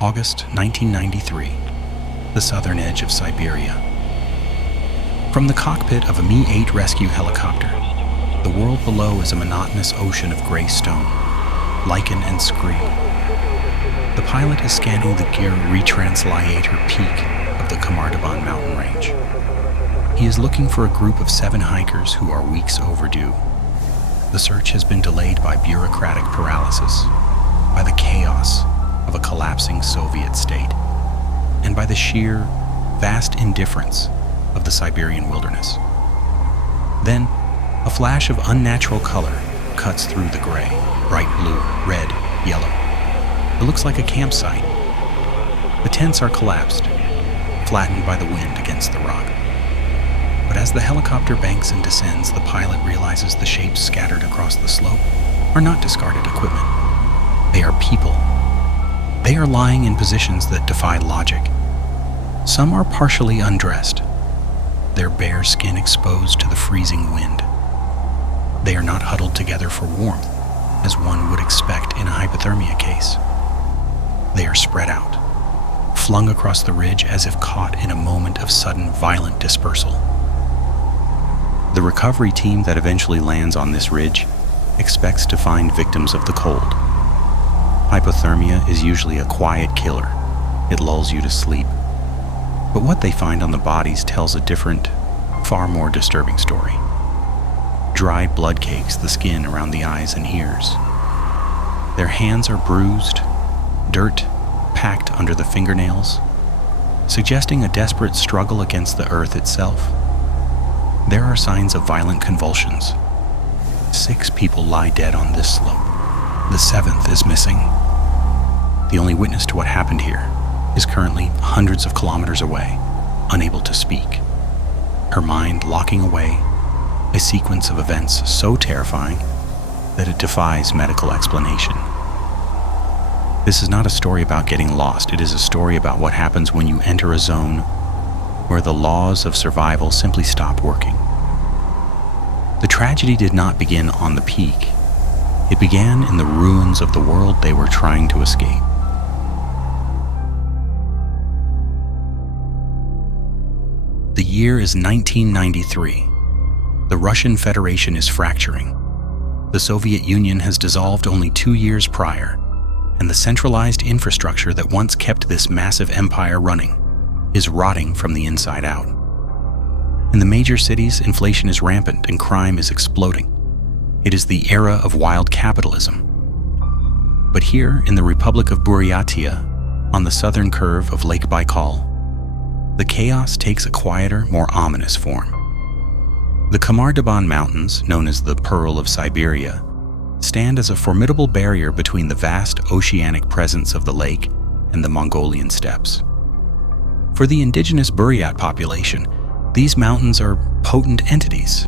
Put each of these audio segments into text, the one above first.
August 1993, the southern edge of Siberia. From the cockpit of a Mi-8 rescue helicopter, the world below is a monotonous ocean of gray stone, lichen and scree. The pilot is scanning the gear retranslator peak of the Khamar Daban mountain range. He is looking for a group of 7 hikers who are weeks overdue. The search has been delayed by bureaucratic paralysis, by the chaos of a collapsing Soviet state, and by the sheer, vast indifference of the Siberian wilderness. Then, a flash of unnatural color cuts through the gray, bright blue, red, yellow. It looks like a campsite. The tents are collapsed, flattened by the wind against the rock. But as the helicopter banks and descends, the pilot realizes the shapes scattered across the slope are not discarded equipment. They are people. They are lying in positions that defy logic. Some are partially undressed, their bare skin exposed to the freezing wind. They are not huddled together for warmth, as one would expect in a hypothermia case. They are spread out, flung across the ridge as if caught in a moment of sudden violent dispersal. The recovery team that eventually lands on this ridge expects to find victims of the cold. Hypothermia is usually a quiet killer. It lulls you to sleep. But what they find on the bodies tells a different, far more disturbing story. Dried blood cakes the skin around the eyes and ears. Their hands are bruised, dirt packed under the fingernails, suggesting a desperate struggle against the earth itself. There are signs of violent convulsions. 6 people lie dead on this slope. The 7th is missing. The only witness to what happened here is currently hundreds of kilometers away, unable to speak. Her mind locking away a sequence of events so terrifying that it defies medical explanation. This is not a story about getting lost. It is a story about what happens when you enter a zone where the laws of survival simply stop working. The tragedy did not begin on the peak. It began in the ruins of the world they were trying to escape. The year is 1993. The Russian Federation is fracturing. The Soviet Union has dissolved only 2 years prior, and the centralized infrastructure that once kept this massive empire running is rotting from the inside out. In the major cities, inflation is rampant and crime is exploding. It is the era of wild capitalism. But here in the Republic of Buryatia, on the southern curve of Lake Baikal, the chaos takes a quieter, more ominous form. The Khamar Daban Mountains, known as the Pearl of Siberia, stand as a formidable barrier between the vast oceanic presence of the lake and the Mongolian steppes. For the indigenous Buryat population, these mountains are potent entities,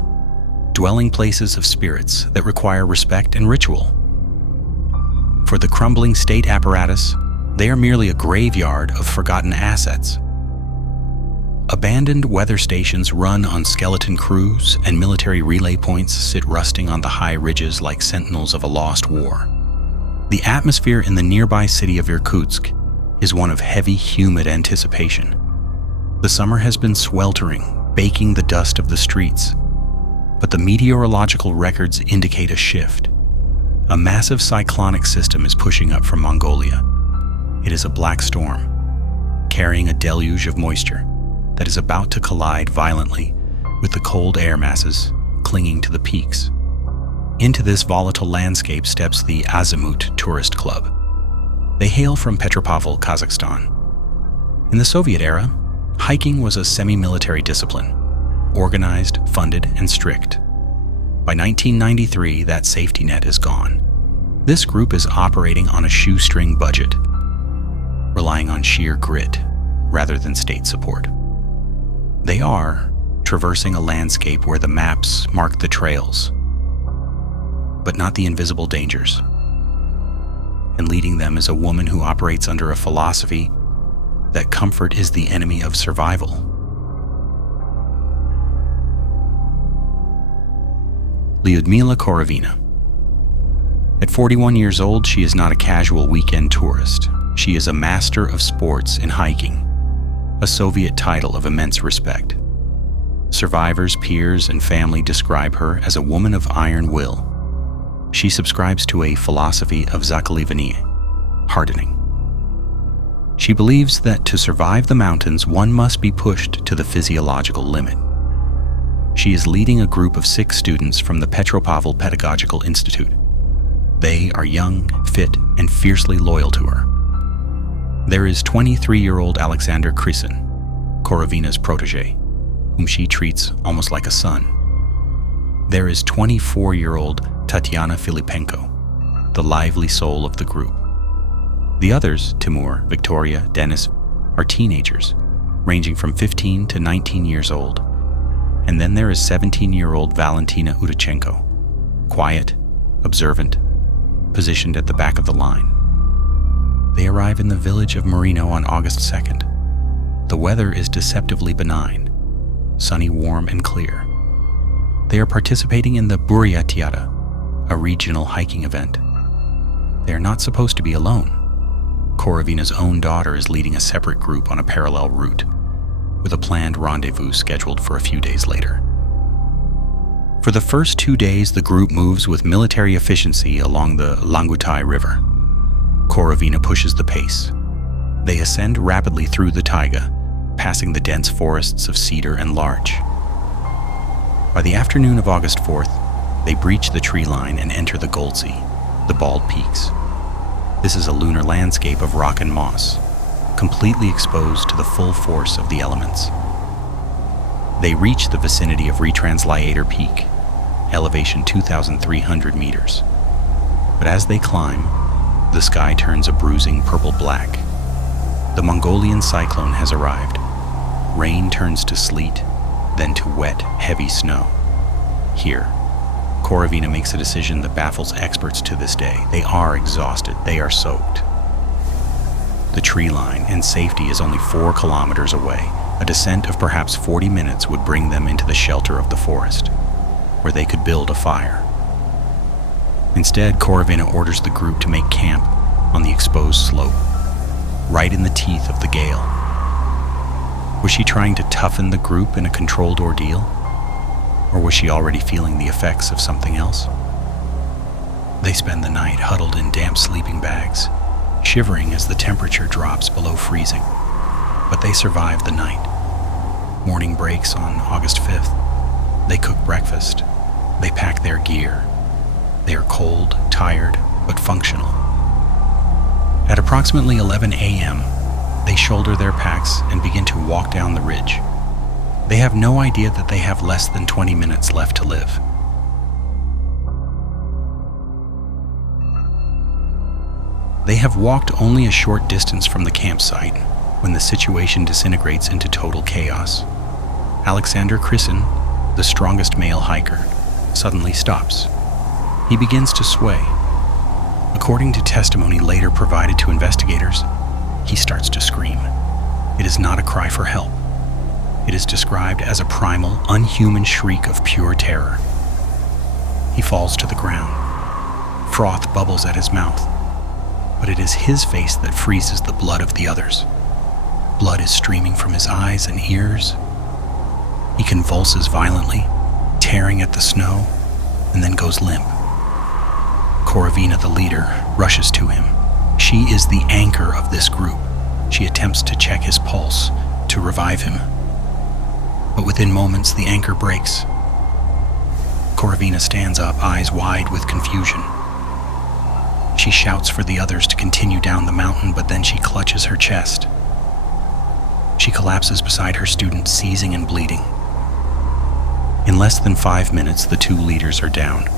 dwelling places of spirits that require respect and ritual. For the crumbling state apparatus, they are merely a graveyard of forgotten assets. Abandoned weather stations run on skeleton crews, and military relay points sit rusting on the high ridges like sentinels of a lost war. The atmosphere in the nearby city of Irkutsk is one of heavy, humid anticipation. The summer has been sweltering, baking the dust of the streets. But the meteorological records indicate a shift. A massive cyclonic system is pushing up from Mongolia. It is a black storm, carrying a deluge of moisture that is about to collide violently with the cold air masses clinging to the peaks. Into this volatile landscape steps the Azimut Tourist Club. They hail from Petropavl, Kazakhstan. In the Soviet era, hiking was a semi-military discipline, organized, funded, and strict. By 1993, that safety net is gone. This group is operating on a shoestring budget, relying on sheer grit rather than state support. They are traversing a landscape where the maps mark the trails, but not the invisible dangers. And leading them is a woman who operates under a philosophy that comfort is the enemy of survival. Lyudmila Korovina. At 41 years old, she is not a casual weekend tourist. She is a master of sports in hiking, a Soviet title of immense respect. Survivors, peers, and family describe her as a woman of iron will. She subscribes to a philosophy of zakalivanie, hardening. She believes that to survive the mountains, one must be pushed to the physiological limit. She is leading a group of 6 students from the Petropavl Pedagogical Institute. They are young, fit, and fiercely loyal to her. There is 23-year-old Alexander Krysin, Korovina's protege, whom she treats almost like a son. There is 24-year-old Tatyana Filipenko, the lively soul of the group. The others, Timur, Victoria, Denis, are teenagers, ranging from 15 to 19 years old. And then there is 17-year-old Valentina Utochenko, quiet, observant, positioned at the back of the line. They arrive in the village of Marino on August 2nd. The weather is deceptively benign, sunny, warm, and clear. They are participating in the Buryatia, a regional hiking event. They are not supposed to be alone. Korovina's own daughter is leading a separate group on a parallel route, with a planned rendezvous scheduled for a few days later. For the first 2 days, the group moves with military efficiency along the Langutai River. Korovina pushes the pace. They ascend rapidly through the taiga, passing the dense forests of cedar and larch. By the afternoon of August 4th, they breach the tree line and enter the Goltsi, the bald peaks. This is a lunar landscape of rock and moss, completely exposed to the full force of the elements. They reach the vicinity of Retransliator Peak, elevation 2,300 meters. But as they climb, the sky turns a bruising purple-black. The Mongolian cyclone has arrived. Rain turns to sleet, then to wet, heavy snow. Here, Korovina makes a decision that baffles experts to this day. They are exhausted. They are soaked. The tree line and safety is only 4 kilometers away. A descent of perhaps 40 minutes would bring them into the shelter of the forest, where they could build a fire. Instead, Korovina orders the group to make camp on the exposed slope, right in the teeth of the gale. Was she trying to toughen the group in a controlled ordeal? Or was she already feeling the effects of something else? They spend the night huddled in damp sleeping bags, shivering as the temperature drops below freezing. But they survive the night. Morning breaks on August 5th. They cook breakfast. They pack their gear. They are cold, tired, but functional. At approximately 11 a.m., they shoulder their packs and begin to walk down the ridge. They have no idea that they have less than 20 minutes left to live. They have walked only a short distance from the campsite when the situation disintegrates into total chaos. Alexander Krysin, the strongest male hiker, suddenly stops. He begins to sway. According to testimony later provided to investigators, he starts to scream. It is not a cry for help. It is described as a primal, unhuman shriek of pure terror. He falls to the ground. Froth bubbles at his mouth, but it is his face that freezes the blood of the others. Blood is streaming from his eyes and ears. He convulses violently, tearing at the snow, and then goes limp. Korovina, the leader, rushes to him. She is the anchor of this group. She attempts to check his pulse, to revive him. But within moments, the anchor breaks. Korovina stands up, eyes wide with confusion. She shouts for the others to continue down the mountain, but then she clutches her chest. She collapses beside her student, seizing and bleeding. In less than 5 minutes, the 2 leaders are down.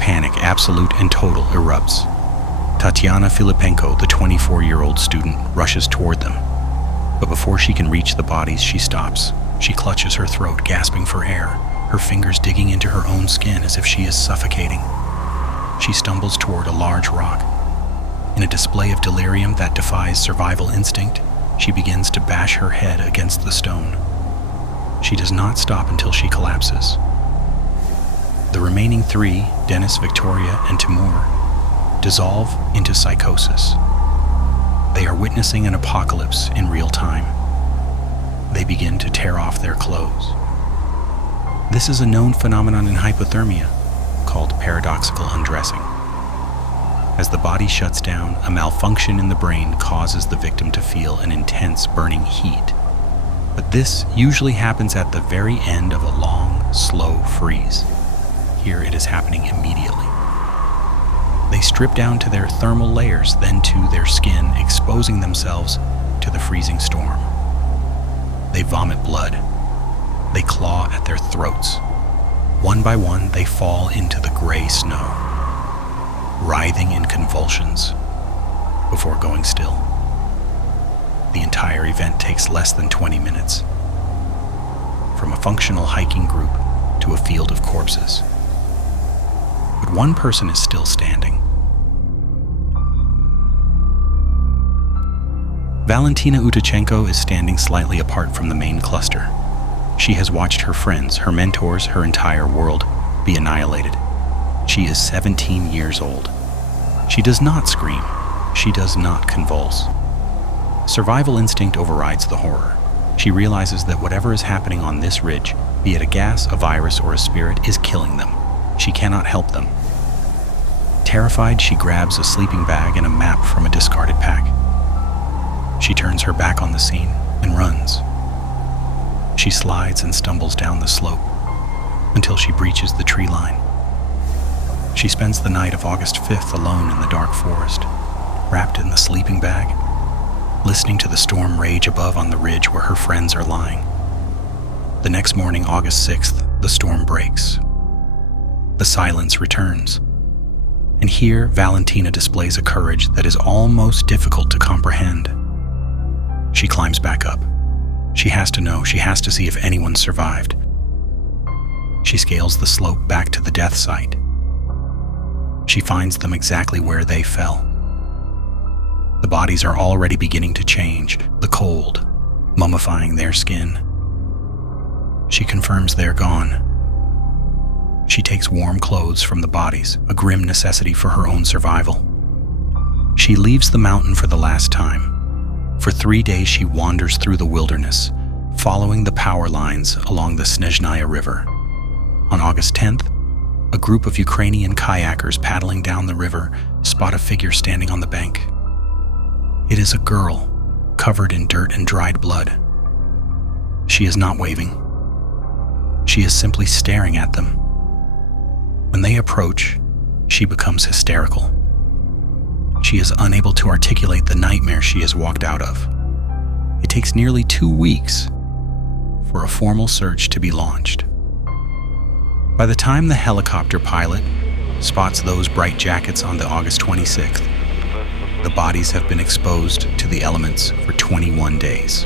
Panic, absolute and total, erupts. Tatyana Filipenko, the 24-year-old student, rushes toward them. But before she can reach the bodies, she stops. She clutches her throat, gasping for air, her fingers digging into her own skin as if she is suffocating. She stumbles toward a large rock. In a display of delirium that defies survival instinct, she begins to bash her head against the stone. She does not stop until she collapses. The remaining 3, Denis, Victoria, and Timur, dissolve into psychosis. They are witnessing an apocalypse in real time. They begin to tear off their clothes. This is a known phenomenon in hypothermia called paradoxical undressing. As the body shuts down, a malfunction in the brain causes the victim to feel an intense burning heat. But this usually happens at the very end of a long, slow freeze. Here it is happening immediately. They strip down to their thermal layers, then to their skin, exposing themselves to the freezing storm. They vomit blood. They claw at their throats. One by one, they fall into the gray snow, writhing in convulsions before going still. The entire event takes less than 20 minutes. From a functional hiking group to a field of corpses. But one person is still standing. Valentina Utochenko is standing slightly apart from the main cluster. She has watched her friends, her mentors, her entire world be annihilated. She is 17 years old. She does not scream. She does not convulse. Survival instinct overrides the horror. She realizes that whatever is happening on this ridge, be it a gas, a virus, or a spirit, is killing them. She cannot help them. Terrified, she grabs a sleeping bag and a map from a discarded pack. She turns her back on the scene and runs. She slides and stumbles down the slope until she breaches the tree line. She spends the night of August 5th alone in the dark forest, wrapped in the sleeping bag, listening to the storm rage above on the ridge where her friends are lying. The next morning, August 6th, the storm breaks. The silence returns. And here, Valentina displays a courage that is almost difficult to comprehend. She climbs back up. She has to know, she has to see if anyone survived. She scales the slope back to the death site. She finds them exactly where they fell. The bodies are already beginning to change, the cold, mummifying their skin. She confirms they're gone. She takes warm clothes from the bodies, a grim necessity for her own survival. She leaves the mountain for the last time. For 3 days she wanders through the wilderness, following the power lines along the Snezhnaya River. On August 10th, a group of Ukrainian kayakers paddling down the river spot a figure standing on the bank. It is a girl, covered in dirt and dried blood. She is not waving. She is simply staring at them. When they approach, she becomes hysterical. She is unable to articulate the nightmare she has walked out of. It takes nearly 2 weeks for a formal search to be launched. By the time the helicopter pilot spots those bright jackets on the August 26th, the bodies have been exposed to the elements for 21 days.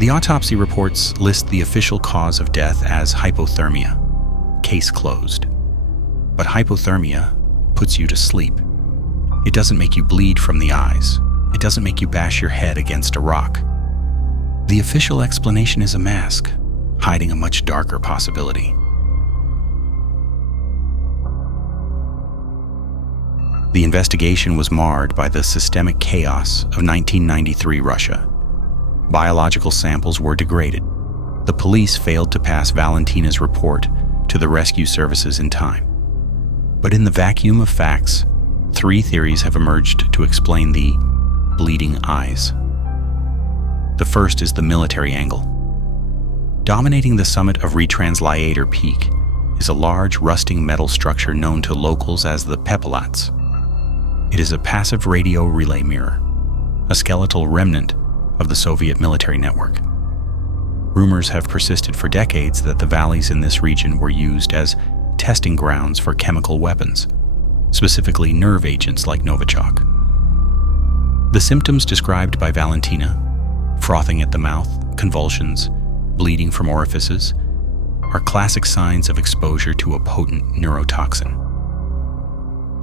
The autopsy reports list the official cause of death as hypothermia. Case closed. But hypothermia puts you to sleep. It doesn't make you bleed from the eyes. It doesn't make you bash your head against a rock. The official explanation is a mask, hiding a much darker possibility. The investigation was marred by the systemic chaos of 1993 Russia. Biological samples were degraded. The police failed to pass Valentina's report to the rescue services in time. But in the vacuum of facts, 3 theories have emerged to explain the bleeding eyes. The first is the military angle. Dominating the summit of Retransliator Peak is a large rusting metal structure known to locals as the Pepelats. It is a passive radio relay mirror, a skeletal remnant of the Soviet military network. Rumors have persisted for decades that the valleys in this region were used as testing grounds for chemical weapons, specifically nerve agents like Novichok. The symptoms described by Valentina, frothing at the mouth, convulsions, bleeding from orifices, are classic signs of exposure to a potent neurotoxin.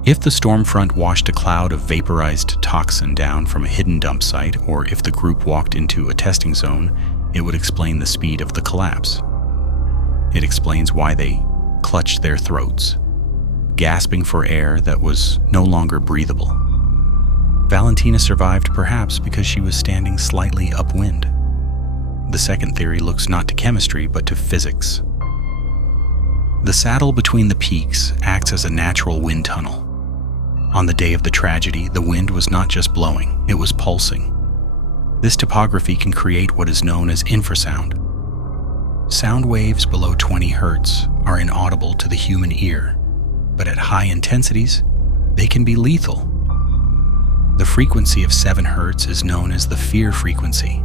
If the storm front washed a cloud of vaporized toxin down from a hidden dump site, or if the group walked into a testing zone, it would explain the speed of the collapse. It explains why they clutched their throats, gasping for air that was no longer breathable. Valentina survived perhaps because she was standing slightly upwind. The second theory looks not to chemistry but to physics. The saddle between the peaks acts as a natural wind tunnel. On the day of the tragedy, the wind was not just blowing, it was pulsing. This topography can create what is known as infrasound. Sound waves below 20 Hz are inaudible to the human ear, but at high intensities, they can be lethal. The frequency of 7 Hz is known as the fear frequency.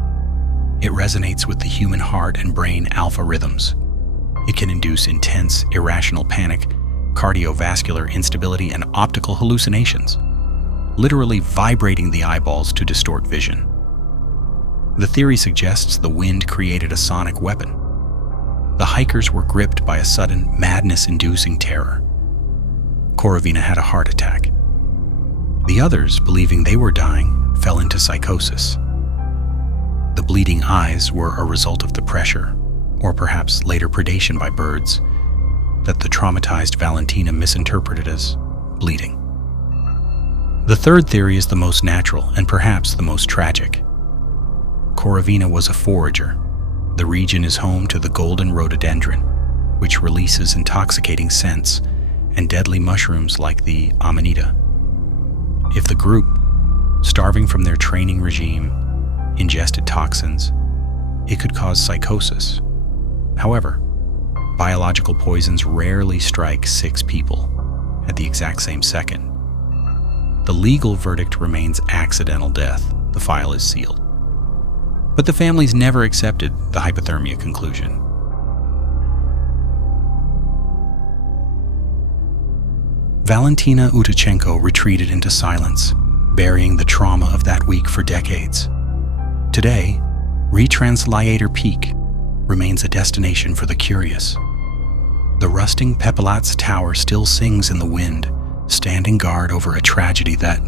It resonates with the human heart and brain alpha rhythms. It can induce intense, irrational panic, cardiovascular instability, and optical hallucinations, literally vibrating the eyeballs to distort vision. The theory suggests the wind created a sonic weapon. The hikers were gripped by a sudden, madness-inducing terror. Korovina had a heart attack. The others, believing they were dying, fell into psychosis. The bleeding eyes were a result of the pressure, or perhaps later predation by birds, that the traumatized Valentina misinterpreted as bleeding. The third theory is the most natural and perhaps the most tragic. Korovina was a forager. The region is home to the golden rhododendron, which releases intoxicating scents and deadly mushrooms like the amanita. If the group, starving from their training regime, ingested toxins, it could cause psychosis. However, biological poisons rarely strike 6 people at the exact same second. The legal verdict remains accidental death. The file is sealed. But the families never accepted the hypothermia conclusion. Valentina Utochenko retreated into silence, burying the trauma of that week for decades. Today, Reconstructing Peak remains a destination for the curious. The rusting Pepelats Tower still sings in the wind, standing guard over a tragedy that,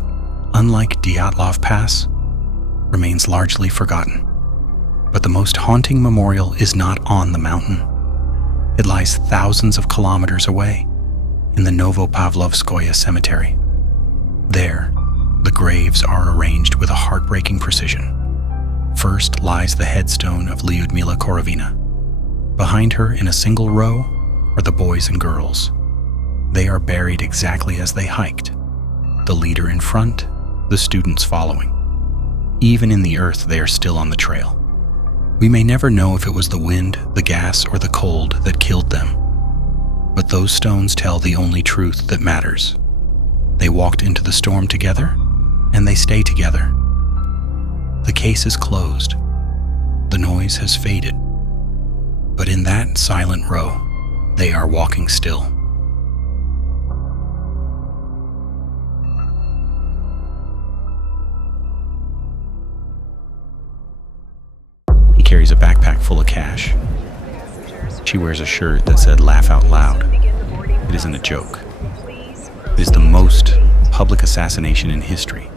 unlike Dyatlov Pass, remains largely forgotten. But the most haunting memorial is not on the mountain. It lies thousands of kilometers away, in the Novopavlovskoye Cemetery. There, the graves are arranged with a heartbreaking precision. First lies the headstone of Lyudmila Korovina. Behind her, in a single row, are the boys and girls. They are buried exactly as they hiked. The leader in front, the students following. Even in the earth, they are still on the trail. We may never know if it was the wind, the gas, or the cold that killed them. But those stones tell the only truth that matters. They walked into the storm together, and they stay together. The case is closed. The noise has faded. But in that silent row, they are walking still. He carries a backpack full of cash. She wears a shirt that said "Laugh Out Loud." It isn't a joke. It is the most public assassination in history.